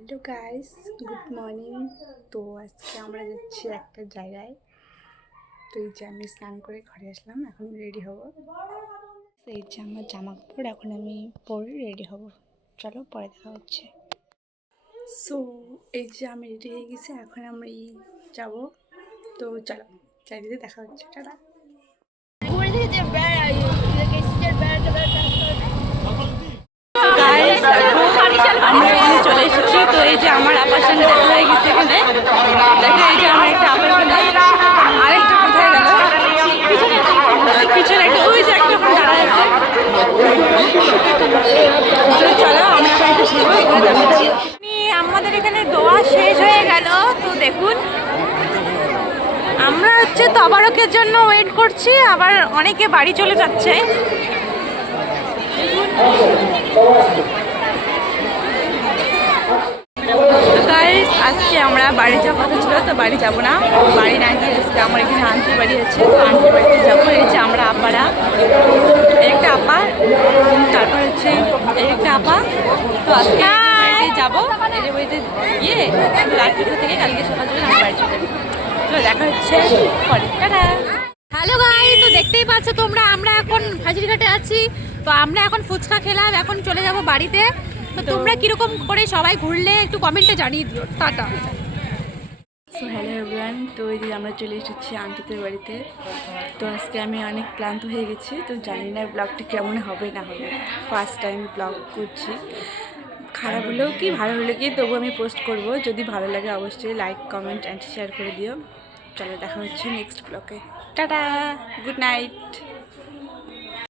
Hello guys, good morning. তো আজকে আমরা যাচ্ছি একটা জায়গায়। তো এই যে আমি স্নান করে ঘরে আসলাম, এখন রেডি হব। এই যে আমার জামা কাপড় এখন আমি পরে রেডি হব। চলো পরে দেখা হচ্ছে। সো এই যে আমি রেডি হয়ে গেছি, এখন আমি যাব। তো চলো চারিদিকে দেখা হচ্ছে। টাটা। আমরা এখানে চলে এসেছি। তো এই যে আমার আপার সঙ্গে দেখা হয়ে গেছে এখানে। দেখো এই যে আমার একটা আপেল কিনে, আরেকটা কোথায় গেল? পিছনে একটা, ওই যে একটা ওখানে দাঁড়ায় আছে। তো চলো আমরা আমাদের এখানে দোয়া শেষ হয়ে গেল। তো দেখুন আমরা হচ্ছে তবারকের জন্য ওয়েট করছি, আবার অনেকে বাড়ি চলে যাচ্ছে। আজকে আমরা বাড়ি যাওয়ার কথা ছিল, তো বাড়ি যাব না। বাড়ি না গিয়ে আজকে আমার এখানে আন্টির বাড়ি আছে, তো আন্টির বাড়িতে যাবো। এই যে আমরা আপারা, একটা আপা, তারপর হচ্ছে একটা আপা। তো আজকে বাড়িতে যাবো। এই যে বাড়িতে গিয়ে রাত্রিটা থেকে কালকে সকাল থেকে আমার বাড়ি চলে যাবো। তো দেখা হচ্ছে পরে। টাটা। হ্যালো গাইস, তো দেখতেই পাচ্ছ তোমরা, আমরা এখন হাজিরঘাটে আছি। তো আমরা এখন ফুচকা খেলাম, এখন চলে যাব বাড়িতে। তো তোমরা কিরকম করে সবাই ঘুরলে একটু কমেন্টে জানিয়ে দিও। টাটা। সো হ্যালো এভরিওয়ান, তো এই যে আমরা চলে এসেছি আন্টিদের বাড়িতে। তো আজকে আমি অনেক ক্লান্ত হয়ে গেছি, তো জানি না ব্লগটি কেমন হবে না হবে। ফার্স্ট টাইম ব্লগ করছি, খারাপ হলেও কি ভালো হলে কি তবু আমি পোস্ট করব। যদি ভালো লাগে অবশ্যই লাইক কমেন্ট অ্যান্ড শেয়ার করে দিও। চলো দেখা হচ্ছে নেক্সট ব্লগে। Tata, good night.